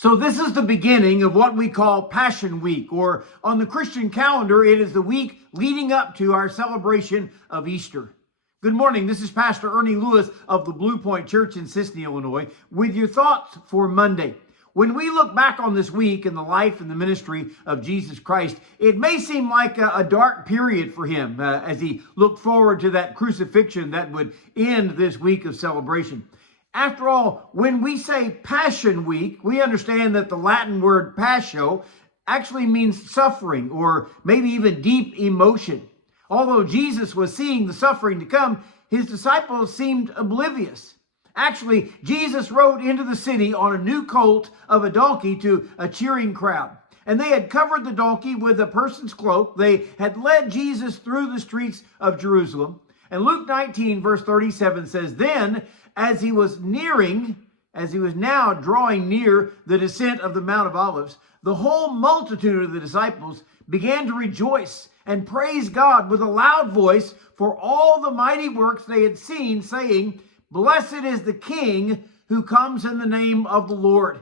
So this is the beginning of what we call Passion Week, or on the Christian calendar, it is the week leading up to our celebration of Easter. Good morning, this is Pastor Ernie Lewis of the Blue Point Church in Sisseton, Illinois, with your thoughts for Monday. When we look back on this week in the life and the ministry of Jesus Christ, it may seem like a dark period for him as he looked forward to that crucifixion that would end this week of celebration. After all, when we say Passion Week, we understand that the Latin word passio actually means suffering or maybe even deep emotion. Although Jesus was seeing the suffering to come, his disciples seemed oblivious. Actually, Jesus rode into the city on a new colt of a donkey to a cheering crowd. And they had covered the donkey with a person's cloak. They had led Jesus through the streets of Jerusalem. And Luke 19, verse 37 says, "Then, as he was now drawing near the descent of the Mount of Olives, the whole multitude of the disciples began to rejoice and praise God with a loud voice for all the mighty works they had seen, saying, 'Blessed is the King who comes in the name of the Lord.'"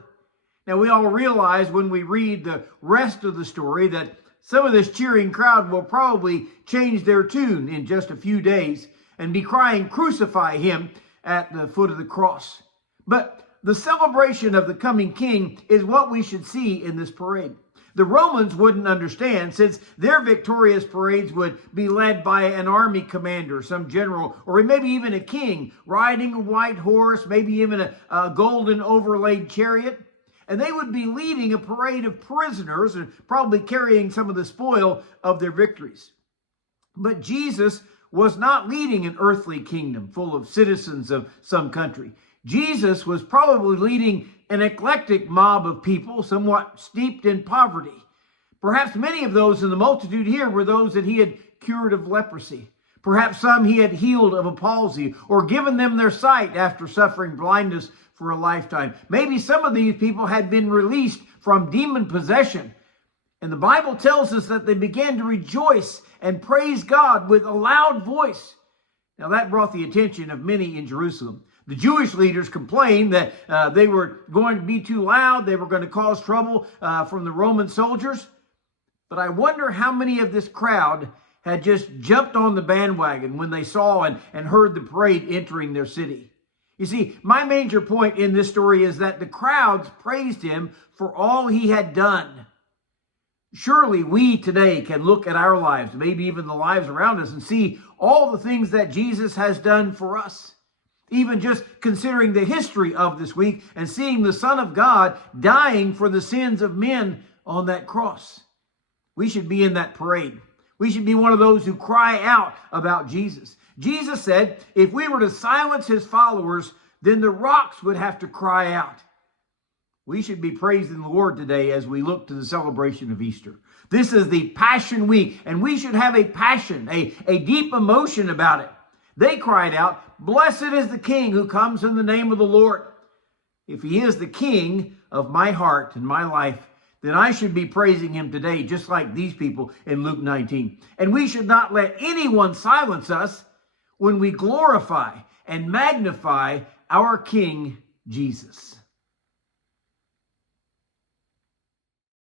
Now, we all realize when we read the rest of the story that some of this cheering crowd will probably change their tune in just a few days and be crying, "Crucify him," at the foot of the cross. But the celebration of the coming king is what we should see in this parade. The Romans wouldn't understand, since their victorious parades would be led by an army commander, some general, or maybe even a king riding a white horse, maybe even a golden overlaid chariot. And they would be leading a parade of prisoners and probably carrying some of the spoil of their victories. But Jesus was not leading an earthly kingdom full of citizens of some country. Jesus was probably leading an eclectic mob of people, somewhat steeped in poverty. Perhaps many of those in the multitude here were those that he had cured of leprosy. Perhaps some he had healed of a palsy or given them their sight after suffering blindness for a lifetime. Maybe some of these people had been released from demon possession. And the Bible tells us that they began to rejoice and praise God with a loud voice. Now that brought the attention of many in Jerusalem. The Jewish leaders complained that they were going to be too loud. They were going to cause trouble from the Roman soldiers. But I wonder how many of this crowd had just jumped on the bandwagon when they saw and heard the parade entering their city. You see, my major point in this story is that the crowds praised him for all he had done. Surely we today can look at our lives, maybe even the lives around us, and see all the things that Jesus has done for us. Even just considering the history of this week and seeing the Son of God dying for the sins of men on that cross. We should be in that parade. We should be one of those who cry out about Jesus. Jesus said, if we were to silence his followers, then the rocks would have to cry out. We should be praising the Lord today as we look to the celebration of Easter. This is the Passion Week, and we should have a passion, a deep emotion about it. They cried out, "Blessed is the King who comes in the name of the Lord." If he is the King of my heart and my life, then I should be praising him today, just like these people in Luke 19. And we should not let anyone silence us when we glorify and magnify our King Jesus.